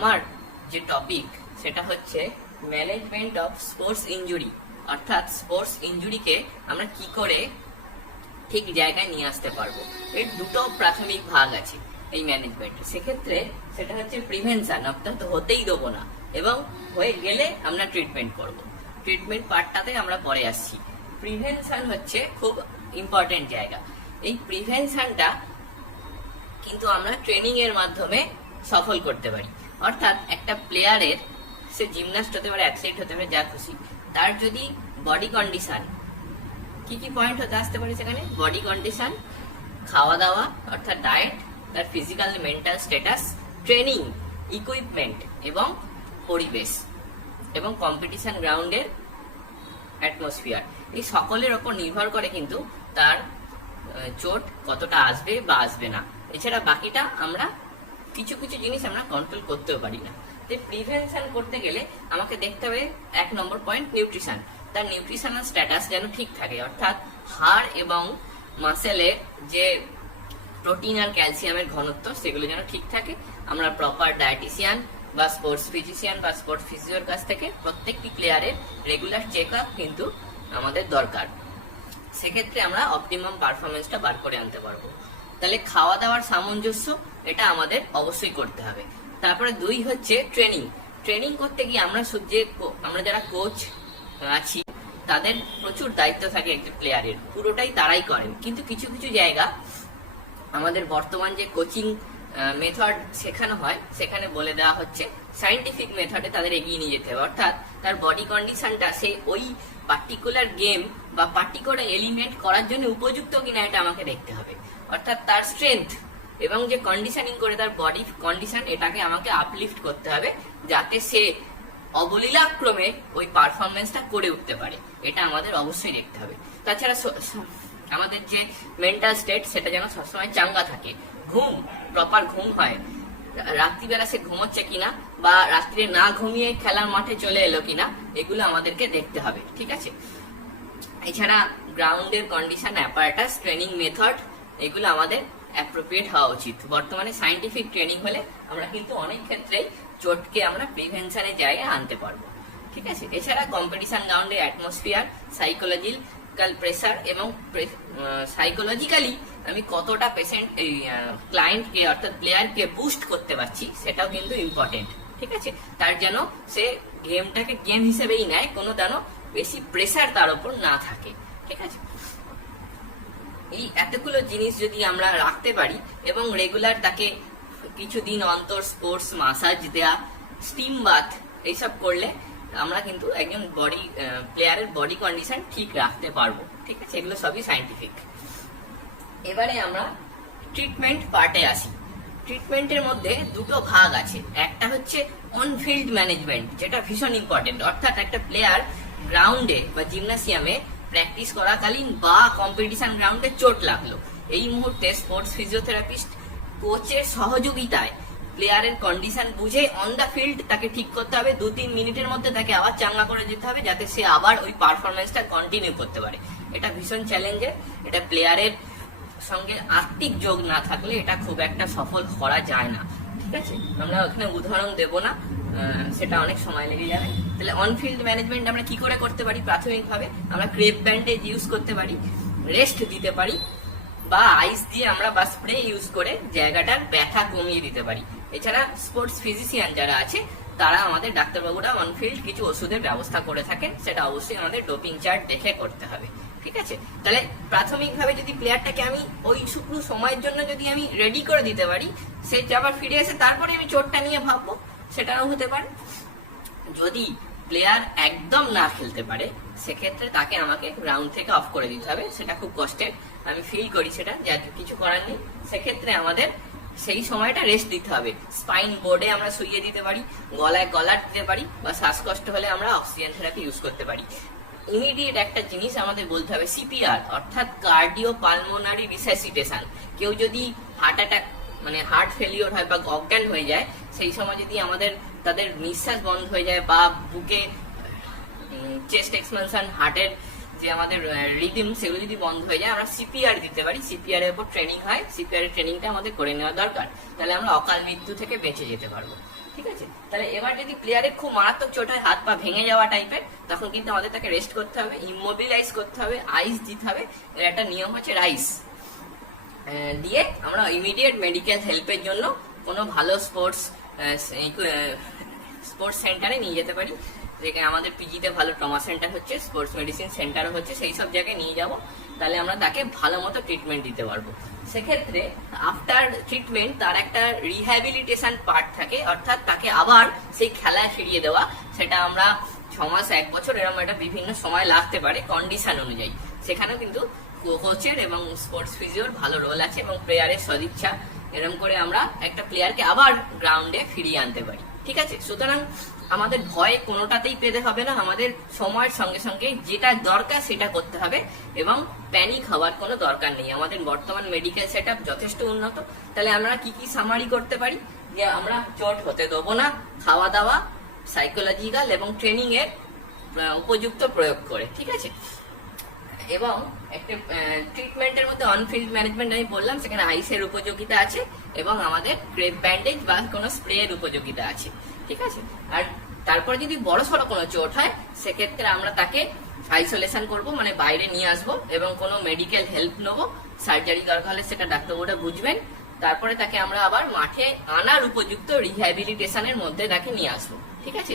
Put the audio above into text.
আমার যে টপিক সেটা হচ্ছে ম্যানেজমেন্ট অফ স্পোর্টস ইনজুরি অর্থাৎ স্পোর্টস ইনজুরিকে আমরা কি করে ঠিক জায়গায় নিয়ে আসতে পারব। এর দুটো প্রাথমিক ভাগ আছে এই ম্যানেজমেন্ট সেক্ষেত্রে সেটা হচ্ছে প্রিভেনশন অর্থাৎ হতেই দেবো না এবং হয়ে গেলে আমরা ট্রিটমেন্ট করব। ট্রিটমেন্ট পার্টটাতে আমরা পরে আসছি। প্রিভেনশন হচ্ছে খুব ইম্পর্টেন্ট জায়গা। এই প্রিভেনশনটা কিন্তু আমরা ট্রেনিং এর মাধ্যমে সফল করতে পারি। অর্থাৎ একটা প্লেয়ারের সে জিমনাস্ট হতে পারে অ্যাথলিট হতে পারে, যা খুশি। তার যদি বডি কন্ডিশন কি কি পয়েন্ট হতে আসতে পারে সেখানে? বডি কন্ডিশন খাওয়া দাওয়া অর্থাৎ ডায়েট তার physical mental status training equipment এবং পরিবেশ এবং কম্পিটিশন গ্রাউন্ডের অ্যাটমসফিয়ার এই সকলের ওপর নির্ভর করে কিন্তু তার চোট কতটা আসবে বা আসবে না। এছাড়া বাকিটা আমরা কিছু কিছু জিনিস আমরা কন্ট্রোল করতেও পারি না। তো প্রিভেনশন করতে গেলে আমাকে দেখতে হবে এক নম্বর পয়েন্ট নিউট্রিশন তার নিউট্রিশনাল স্ট্যাটাস যেন ঠিক থাকে। অর্থাৎ হাড় এবং মাসেলের যে প্রোটিন আর ক্যালসিয়ামের ঘনত্ব, সেগুলো যেন ঠিক থাকে। আমরা প্রপার ডায়েটিশিয়ান বা স্পোর্টস ফিজিশিয়ান বা স্পোর্টস ফিজিওর কাছ থেকে প্রত্যেকটি প্লেয়ারের রেগুলার চেক আপ কিন্তু আমাদের দরকার। সেক্ষেত্রে আমরা অপটিমাম পারফরমেন্সটা বার করে আনতে পারব। তাহলে খাওয়া দাওয়ার সামঞ্জস্য এটা আমাদের অবশ্যই করতে হবে। তারপরে দুই হচ্ছে ট্রেনিং ট্রেনিং করতে গিয়ে আমরা যে আমরা যারা কোচ আছি, তাদের প্রচুর দায়িত্ব থাকে একজন প্লেয়ারের পুরোটাই তারাই করেন। কিন্তু কিছু কিছু জায়গা আমাদের বর্তমান যে কোচিং মেথড শেখানো হয়, সেখানে বলে দেওয়া হচ্ছে সাইন্টিফিক মেথডে তাদের এগিয়ে নিয়ে যেতে হবে। অর্থাৎ তার বডি কন্ডিশনটা সে ওই পার্টিকুলার গেম বা পার্টিকুলার এলিমেন্ট করার জন্য উপযুক্ত কিনা এটা আমাকে দেখতে হবে। অর্থাৎ তার স্ট্রেংথ এবং যে কন্ডিশনিং করে তার বডি কন্ডিশন এটাকে আমাকে আপলিফট করতে হবে যাতে সে অবলীলাক্রমে ওই পারফরমেন্সটা করে উঠতে পারে। এটা আমাদের অবশ্যই দেখতে হবে। তাছাড়া আমাদের যে মেন্টাল স্টেট সেটা যেন সবসময় চাঙ্গা থাকে। ঘুম প্রপার ঘুম হয়। রাত্রিবেলা সে ঘুমোচ্ছে কিনা বা রাত্রে না ঘুমিয়ে খেলার মাঠে চলে এলো কিনা, এগুলো আমাদেরকে দেখতে হবে, ঠিক আছে? এছাড়া গ্রাউন্ডের কন্ডিশন অ্যাপারেটাস ট্রেনিং মেথড এগুলো আমাদের অ্যাপ্রোপ্রিয়েট হওয়া উচিত। বর্তমানে সাইন্টিফিক ট্রেনিং হলে আমরা কিন্তু অনেক ক্ষেত্রেই চোটকে আমরা প্রিভেনশনের জায়গায় আনতে পারব। ঠিক আছে? এছাড়া কম্পিটিশন গ্রাউন্ডে অ্যাটমসফিয়ার সাইকোলজিক্যাল প্রেসার এবং সাইকোলজিক্যালি আমি কতটা পেশেন্ট এই ক্লায়েন্টকে অর্থাৎ প্লেয়ারকে বুস্ট করতে পারছি সেটাও কিন্তু ইম্পর্টেন্ট ঠিক আছে? তার যেন সে গেমটাকে গেম হিসেবেই নেয়, কোনো যেন বেশি প্রেসার তার উপর না থাকে। ঠিক আছে? এই এতগুলো জিনিস যদি আমরা রাখতে পারি এবং রেগুলার তাকে কিছুদিন অন্তর স্পোর্টস মাসাজ দেয়া স্টিম বাথ এইসব করলে আমরা কিন্তু একজন বডি প্লেয়ারের বডি কন্ডিশন ঠিক রাখতে পারব। ঠিক আছে? এগুলো সবই সাইন্টিফিক এবারে আমরা ট্রিটমেন্ট পার্টে আসি। ট্রিটমেন্টের মধ্যে দুটো ভাগ আছে। একটা হচ্ছে অন ফিল্ড ম্যানেজমেন্ট যেটা ভীষণ ইম্পর্টেন্ট অর্থাৎ একটা প্লেয়ার গ্রাউন্ডে বা জিমনাসিয়ামে প্র্যাকটিস করাকালীন বা কম্পিটিশন গ্রাউন্ডে চোট লাগল। এই মুহূর্তে স্পোর্টস ফিজিওথেরাপিস্ট কোচের সহযোগিতায় প্লেয়ারের কন্ডিশন বুঝে অন দ্য ফিল্ড তাকে ঠিক করতে হবে। দু তিন মিনিটের মধ্যে তাকে আবার চাঙ্গা করে দিতে হবে যাতে সে আবার ওই পারফরমেন্সটা কন্টিনিউ করতে পারে। এটা ভীষণ চ্যালেঞ্জের এটা প্লেয়ারের সঙ্গে আর্থিক যোগ না থাকলে এটা খুব একটা সফল করা যায় না। ঠিক আছে? আমরা ওখানে উদাহরণ দেব না সেটা অনেক সময় লেগে যাবে। তাহলে অনফিল্ড ম্যানেজমেন্ট আমরা কি করে করতে পারি প্রাথমিকভাবে? আমরা ক্রেপ ব্যান্ডেজ ইউজ করতে পারি রেস্ট দিতে পারি, বা আইস দিয়ে আমরা বা স্প্রে ইউজ করে জায়গাটার ব্যথা কমিয়ে দিতে পারি। এছাড়া স্পোর্টস ফিজিশিয়ান যারা আছে তারা আমাদের ডাক্তারবাবুরা অনফিল্ড কিছু ওষুধের ব্যবস্থা করে থাকেন, সেটা অবশ্যই আমাদের ডোপিং চার্ট দেখে করতে হবে, ঠিক আছে? তাহলে প্রাথমিকভাবে যদি প্লেয়ারটাকে আমি ওই শুক্র সময়ের জন্য যদি আমি রেডি করে দিতে পারি, সে আবার ফিরে এসে তারপরে আমি চোটটা নিয়ে ভাববো, সেটাও হতে পারে। যদি প্লেয়ার একদম না খেলতে পারে, সেক্ষেত্রে তাকে আমাকে গ্রাউন্ড থেকে অফ করে দিতে হবে, সেটা খুব কষ্টের, আমি ফিল করি সেটা যা কিছু করার নেই। সেক্ষেত্রে আমাদের সেই সময়টা রেস্ট দিতে হবে। স্পাইন বোর্ডে আমরা শুইয়ে দিতে পারি, গলায় গলার দিতে পারি বা শ্বাসকষ্ট হলে আমরা অক্সিজেন থেরাপি ইউজ করতে পারি। ইমিডিয়েট একটা জিনিস আমাদের বলতে হবে সিপিআর অর্থাৎ কার্ডিও পালমোনারি রিসাইসিটেশন কেউ যদি হার্ট অ্যাটাক মানে হার্ট ফেলিওর হয় বা অজ্ঞান হয়ে যায়, সেই সময় যদি আমাদের, তাদের নিঃশ্বাস বন্ধ হয়ে যায় বা বুকে চেস্ট এক্সপেনশন হার্টের যে আমাদের রিদিম সেগুলো যদি বন্ধ হয়ে যায়, আমরা সিপিআর দিতে পারি। সিপিআর এর উপর ট্রেনিং হয়। সিপিআর এর ট্রেনিংটা আমাদের করে নেওয়া দরকার। তাহলে আমরা অকাল মৃত্যু থেকে বেঁচে যেতে পারব। ঠিক আছে? তাহলে এবার যদি প্লেয়ারের খুব মারাত্মক চোট হয়, হাত পা ভেঙে যাওয়া টাইপের তখন কিন্তু আমাদের তাকে রেস্ট করতে হবে ইমোবিলাইজ করতে হবে আইস দিতে হবে। এর একটা নিয়ম হচ্ছে রাইস দিয়ে আমরা ইমিডিয়েট মেডিকেল হেল্পের জন্য কোনো ভালো স্পোর্টস স্পোর্টস সেন্টারে নিয়ে যেতে পারি। যেখানে আমাদের পিজিতে ভালো ট্রমা সেন্টার হচ্ছে স্পোর্টস মেডিসিন সেন্টারও হচ্ছে, সেই সব জায়গায় নিয়ে যাব। তাহলে আমরা তাকে ভালো মতো ট্রিটমেন্ট দিতে পারব। সেক্ষেত্রে আফটার ট্রিটমেন্ট তার একটা রিহ্যাবিলিটেশন পার্ট থাকে, অর্থাৎ তাকে আবার সেই খেলায় ফিরিয়ে দেওয়া। সেটা আমরা ছ মাস, এক বছর এরকম একটা বিভিন্ন সময় লাগতে পারে কন্ডিশন অনুযায়ী। সেখানেও কিন্তু কোচের এবং স্পোর্টস ফিজিওর ভালো রোল আছে এবং প্লেয়ারের সদিচ্ছা। এরকম করে আমরা একটা প্লেয়ারকে আবার গ্রাউন্ডে ফিরিয়ে আনতে পারি। ঠিক আছে? সুতরাং আমাদের ভয় কোনোটাতেই পেতে হবে না। আমাদের সময়ের সঙ্গে সঙ্গে যেটা দরকার সেটা করতে হবে এবং প্যানিক হওয়ার কোনো দরকার নেই। আমাদের বর্তমান মেডিকেল সেট যথেষ্ট উন্নত। তাহলে আমরা কি কি সামারি করতে পারি? যে আমরা চট হতে দেবো না। খাওয়া দাওয়া সাইকোলজিক্যাল এবং ট্রেনিং এর উপযুক্ত প্রয়োগ করে। ঠিক আছে? এবং একটা ট্রিটমেন্টের মধ্যে অনফিল্ড ম্যানেজমেন্ট আমি বললাম, সেখানে আইসের উপযোগিতা আছে এবং আমাদের ক্রেপ ব্যান্ডেজ বা কোনো স্প্রের উপযোগিতা আছে। ঠিক আছে? আর তারপরে যদি বড় সড়ো কোনো চোট হয়, সেক্ষেত্রে আমরা তাকে আইসোলেশন করব মানে বাইরে নিয়ে আসব এবং কোনো মেডিকেল হেল্প নেব। সার্জারি দরকার হলে সেটা ডাক্তারবাবুরা বুঝবেন। তারপরে তাকে আমরা আবার মাঠে আনার উপযুক্ত রিহ্যাবিলিটেশনের মধ্যে তাকে নিয়ে আসব। ঠিক আছে?